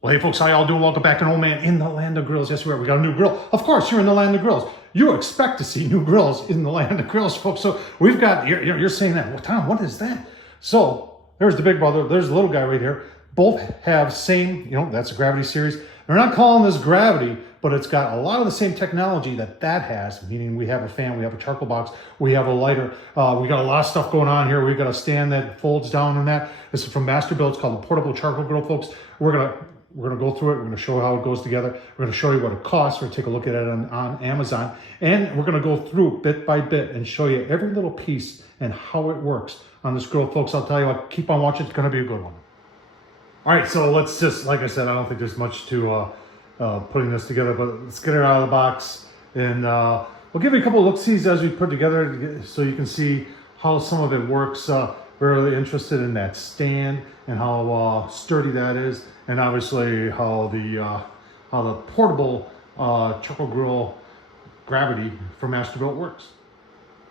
Well, hey folks, how y'all doing? Welcome back to Old Man in the Land of Grills. Yes, we are. We got a new grill. Of course, you're in the Land of Grills. You expect to see new grills in the Land of Grills, folks. So we've got, you're saying that, well, Tom, what is that? So there's the big brother. There's the little guy right here. Both have same, that's a Gravity series. They're not calling this Gravity, but it's got a lot of the same technology that has, meaning we have a fan, we have a charcoal box, we have a lighter. We got a lot of stuff going on here. We've got a stand that folds down on that. This is from Masterbuilt. It's called the Portable Charcoal Grill, folks. We're gonna go through it. We're gonna show you how it goes together. We're gonna show you what it costs. We're gonna take a look at it on Amazon. And we're gonna go through bit by bit and show you every little piece and how it works on this grill, folks. I'll tell you what, keep on watching. It's gonna be a good one. All right, so let's just, like I said, I don't think there's much to putting this together, but let's get it out of the box. And we'll give you a couple of look-sees as we put together so you can see how some of it works. Really interested in that stand and how sturdy that is, and obviously how the portable charcoal grill Gravity from Masterbuilt works.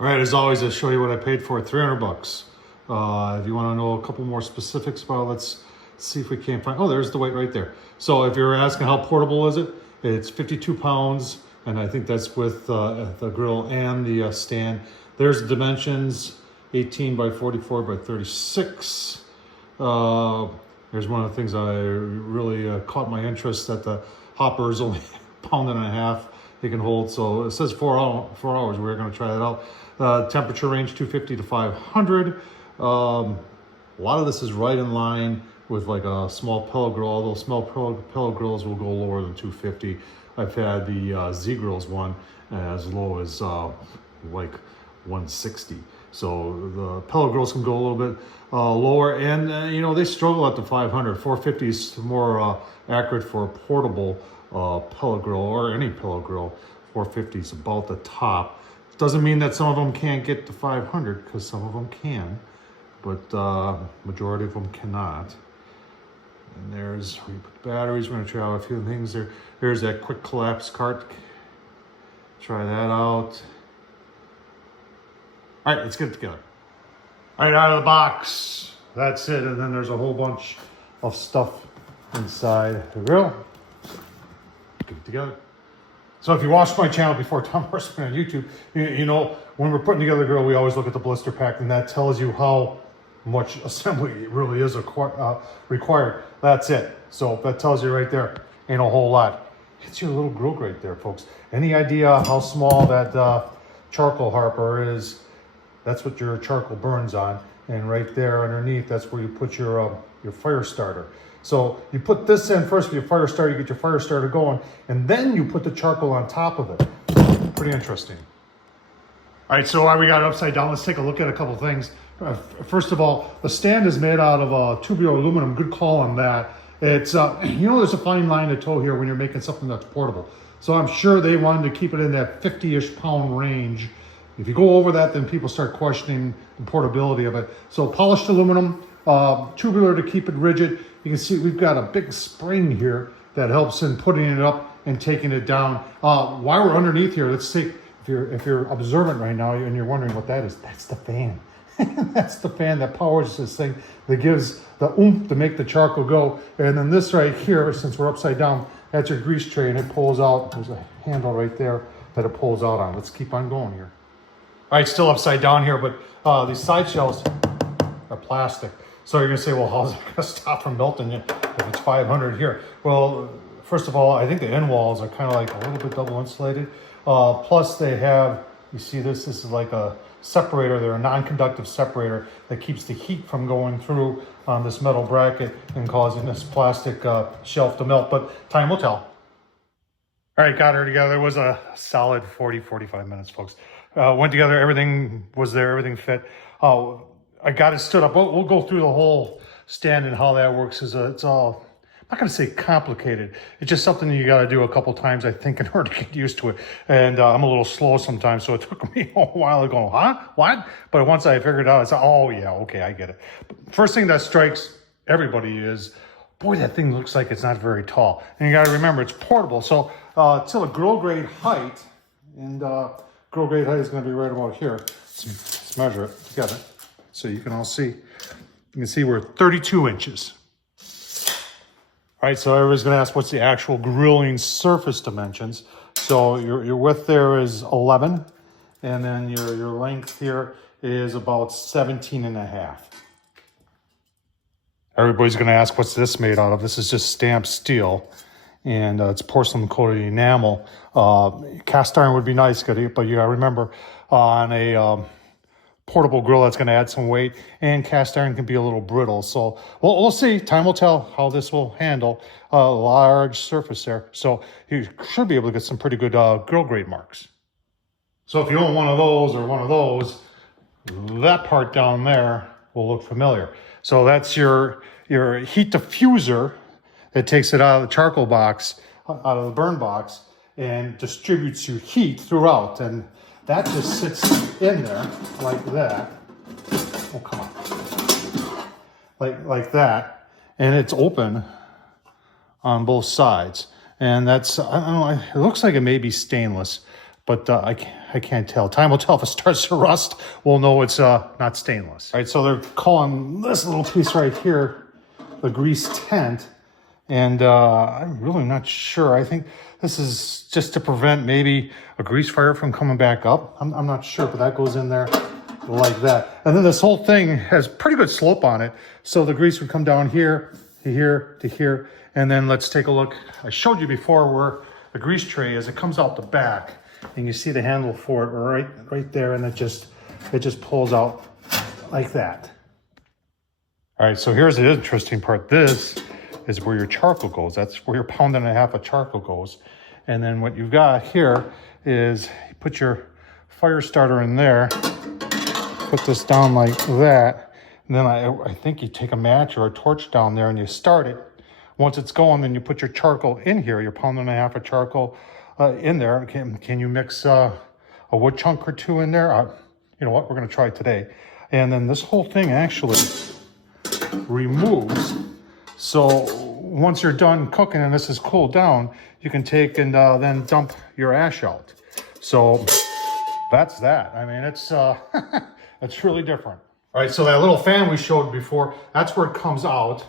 All right, as always, I'll show you what I paid for it, 300 bucks. If you want to know a couple more specifics about it, let's see if we can't find, oh, there's the weight right there. So if you're asking how portable is it, it's 52 pounds, and I think that's with the grill and the stand. There's the dimensions, 18 by 44 by 36. There's one of the things I really caught my interest, that the hopper is only a pound and a half it can hold. So it says 4 hours. We're going to try that out. Temperature range 250 to 500. A lot of this is right in line with like a small pellet grill, although small pellet grills will go lower than 250. I've had the Z Grills one as low as like 160. So the pellet grills can go a little bit lower, and they struggle at the 500. 450 is more accurate for a portable pellet grill, or any pellet grill. 450 is about the top. Doesn't mean that some of them can't get to 500, because some of them can, but majority of them cannot. And there's where you put the batteries. We're going to try out a few things there. There's that quick collapse cart. Try that out. All right, let's get it together. All right, out of the box. That's it. And then there's a whole bunch of stuff inside the grill. Get it together. So if you watched my channel before, Tom Horsman on YouTube, you know when we're putting together the grill, we always look at the blister pack, and that tells you how much assembly really is required. That's it. So that tells you right there, ain't a whole lot. It's your little grill grate there, folks. Any idea how small that charcoal harper is? That's what your charcoal burns on. And right there underneath, that's where you put your fire starter. So you put this in first with your fire starter, you get your fire starter going, and then you put the charcoal on top of it. Pretty interesting. All right, so while we got it upside down, let's take a look at a couple things. First of all, the stand is made out of tubular aluminum. Good call on that. It's, there's a fine line to toe here when you're making something that's portable. So I'm sure they wanted to keep it in that 50-ish pound range. If you go over that, then people start questioning the portability of it. So polished aluminum, tubular to keep it rigid. You can see we've got a big spring here that helps in putting it up and taking it down. While we're underneath here, let's take, if you're observant right now and you're wondering what that is, that's the fan. That's the fan that powers this thing, that gives the oomph to make the charcoal go. And then this right here, since we're upside down, that's your grease tray, and it pulls out. There's a handle right there that it pulls out on. Let's keep on going here. All right, still upside down here, but these side shells are plastic. So you're gonna say, well, how's it gonna stop from melting if it's 500 here? Well, first of all, I think the end walls are kind of like a little bit double insulated. Plus they have, you see this is like a separator. They're a non-conductive separator that keeps the heat from going through on this metal bracket and causing this plastic shelf to melt, but time will tell. All right, got her together. It was a solid 45 minutes, folks. Went together, everything was there, everything fit. I got it stood up. We'll go through the whole stand and how that works. It's all, I'm not gonna say complicated. It's just something you gotta do a couple times, I think, in order to get used to it. And I'm a little slow sometimes, so it took me a while to go, huh, what? But once I figured it out, I said, oh yeah, okay, I get it. But first thing that strikes everybody is, boy, that thing looks like it's not very tall. And you gotta remember, it's portable. So till a grill grade height, and grill grade height is gonna be right about here. Let's measure it together so you can all see. You can see we're 32 inches. All right, so everybody's gonna ask what's the actual grilling surface dimensions. So your width there is 11, and then your length here is about 17 and a half. Everybody's gonna ask what's this made out of. This is just stamped steel, and it's porcelain coated enamel. Cast iron would be nice, but you gotta remember on a portable grill that's gonna add some weight, and cast iron can be a little brittle. So we'll see, time will tell how this will handle a large surface there. So you should be able to get some pretty good grill grade marks. So if you own one of those or one of those, that part down there will look familiar. So that's your heat diffuser that takes it out of the charcoal box, out of the burn box, and distributes your heat throughout. And that just sits in there like that. Oh, come on. Like that. And it's open on both sides. And that's, I don't know, it looks like it may be stainless, but I can't tell. Time will tell. If it starts to rust, we'll know it's not stainless. All right, so they're calling this little piece right here the grease tent. And I'm really not sure. I think this is just to prevent maybe a grease fire from coming back up. I'm not sure, but that goes in there like that. And then this whole thing has pretty good slope on it. So the grease would come down here, to here, to here. And then let's take a look. I showed you before where the grease tray is. It comes out the back. And you see the handle for it right there, and it just pulls out like that. All right, so here's the interesting part. This is where your charcoal goes. That's where your 1.5 pounds of charcoal goes. And then what you've got here is you put your fire starter in there, put this down like that, and then I think you take a match or a torch down there and you start it. Once it's going, then you put your charcoal in here, your 1.5 pounds of charcoal in there. Can you mix a wood chunk or two in there? You know what, we're gonna try it today. And then this whole thing actually removes. So once you're done cooking and this is cooled down, you can take and then dump your ash out. So that's that. I mean, it's it's really different. All right, so that little fan we showed before, that's where it comes out.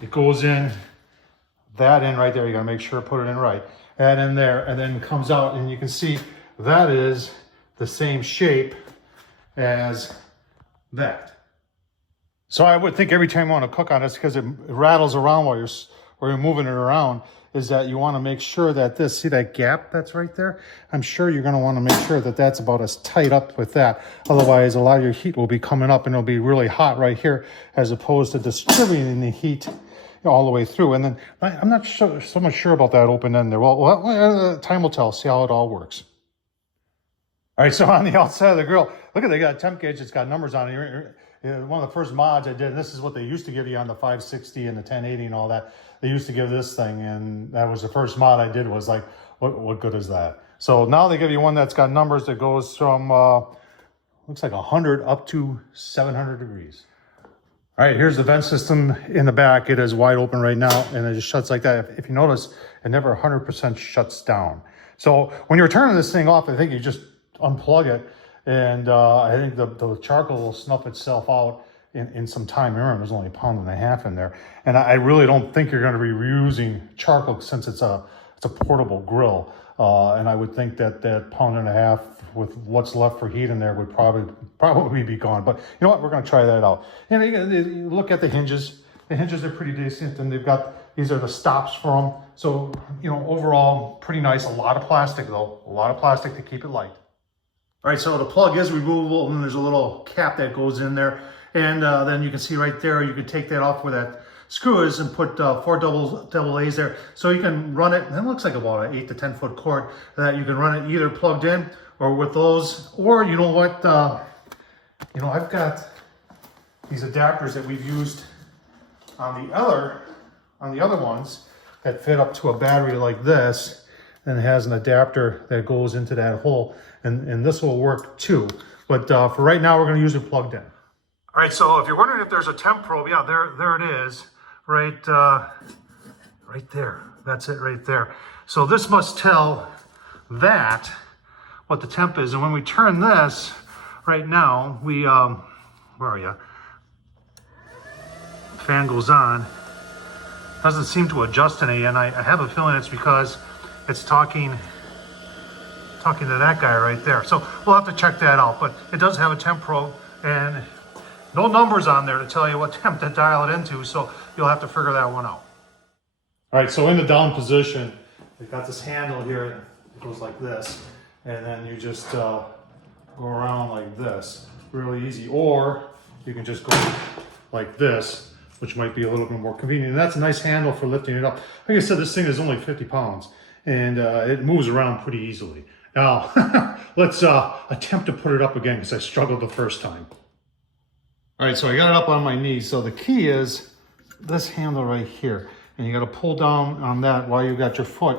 It goes in, that in right there. You gotta make sure to put it in right. That in there, and then comes out, and you can see that is the same shape as that. So I would think every time you want to cook on this, because it rattles around while you're moving it around, is that you want to make sure that this, see that gap that's right there? I'm sure you're going to want to make sure that that's about as tight up with that. Otherwise, a lot of your heat will be coming up and it'll be really hot right here, as opposed to distributing the heat all the way through. And then I'm not so much sure about that open end there. Well, time will tell. See how it all works. All right, so on the outside of the grill, look at, they got a temp gauge. It's got numbers on it. One of the first mods I did, and this is what they used to give you on the 560 and the 1080 and all that. They used to give this thing, and that was the first mod I did. Was like, what good is that? So now they give you one that's got numbers that goes from looks like 100 up to 700 degrees. All right, here's the vent system in the back. It is wide open right now, and it just shuts like that. If you notice, it never 100% shuts down. So when you're turning this thing off, I think you just unplug it, and I think the charcoal will snuff itself out in some time. Remember, there's only 1.5 pounds in there. And I really don't think you're going to be reusing charcoal, since it's a portable grill. And I would think that 1.5 pounds with what's left for heat in there would probably be gone. But you know what? We're going to try that out. And you look at the hinges. The hinges are pretty decent, and they've got, these are the stops for them. So, you know, overall, pretty nice. A lot of plastic, though. A lot of plastic to keep it light. All right, so the plug is removable, and there's a little cap that goes in there. And then you can see right there, you can take that off where that screw is and put 4 double A's there. So you can run it, and it looks like about an 8 to 10 foot cord that you can run it either plugged in or with those. Or you know what, you know, I've got these adapters that we've used on the other ones that fit up to a battery like this, and it has an adapter that goes into that hole, and this will work too. But for right now, we're going to use it plugged in. All right, so if you're wondering if there's a temp probe, yeah, there it is, right there. That's it right there. So this must tell that what the temp is, and when we turn this right now, we where are you? Fan goes on, doesn't seem to adjust any, and I have a feeling it's because it's talking to that guy right there. So we'll have to check that out, but it does have a temp probe and no numbers on there to tell you what temp to dial it into, so you'll have to figure that one out. All right, so in the down position, we've got this handle here. It goes like this, and then you just go around like this, really easy. Or you can just go like this, which might be a little bit more convenient. And that's a nice handle for lifting it up. Like I said, this thing is only 50 pounds, and it moves around pretty easily. Now, let's attempt to put it up again because I struggled the first time. All right, so I got it up on my knees. So the key is this handle right here. And you got to pull down on that while you got your foot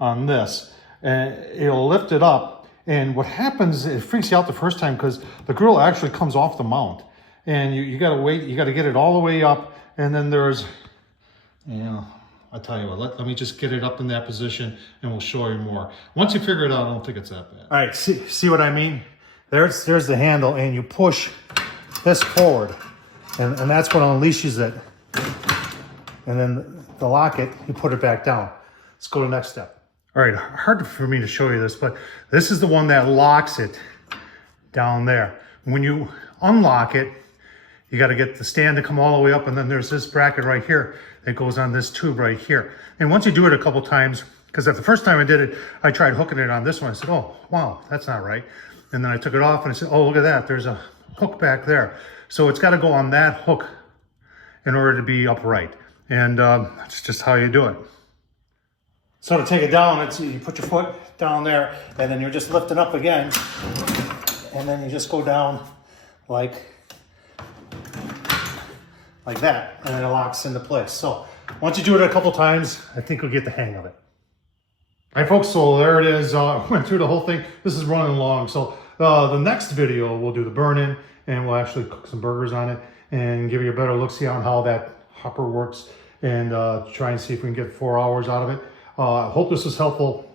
on this. And it'll lift it up. And what happens, it freaks you out the first time because the grill actually comes off the mount. And you got to wait, you got to get it all the way up. And then there's, I'll tell you what, let me just get it up in that position and we'll show you more. Once you figure it out, I don't think it's that bad. All right, see what I mean? There's the handle, and you push this forward, and that's what unleashes it. And then the locket, you put it back down. Let's go to the next step. All right, hard for me to show you this, but this is the one that locks it down there. When you unlock it, you got to get the stand to come all the way up, and then there's this bracket right here that goes on this tube right here. And once you do it a couple times, because the first time I did it, I tried hooking it on this one. I said, oh, wow, that's not right. And then I took it off and I said, oh, look at that. There's a hook back there. So it's got to go on that hook in order to be upright. And that's just how you do it. So to take it down, you put your foot down there, and then you're just lifting up again. And then you just go down like that, and it locks into place. So once you do it a couple times, I think you'll get the hang of it. All right, folks, so there it is. Went through the whole thing. This is running long. So the next video, we'll do the burn-in, and we'll actually cook some burgers on it and give you a better look-see on how that hopper works, and try and see if we can get 4 hours out of it. I hope this was helpful.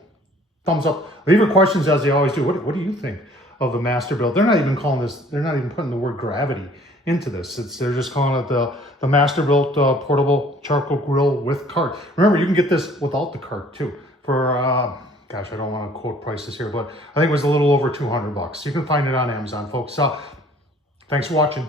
Thumbs up. Leave your questions as they always do. What do you think of the Masterbuilt? They're not even calling this, they're not even putting the word gravity into this. They're just calling it the Masterbuilt portable charcoal grill with cart. Remember, you can get this without the cart too for, gosh, I don't want to quote prices here, but I think it was a little over 200 bucks. You can find it on Amazon, folks. Thanks for watching.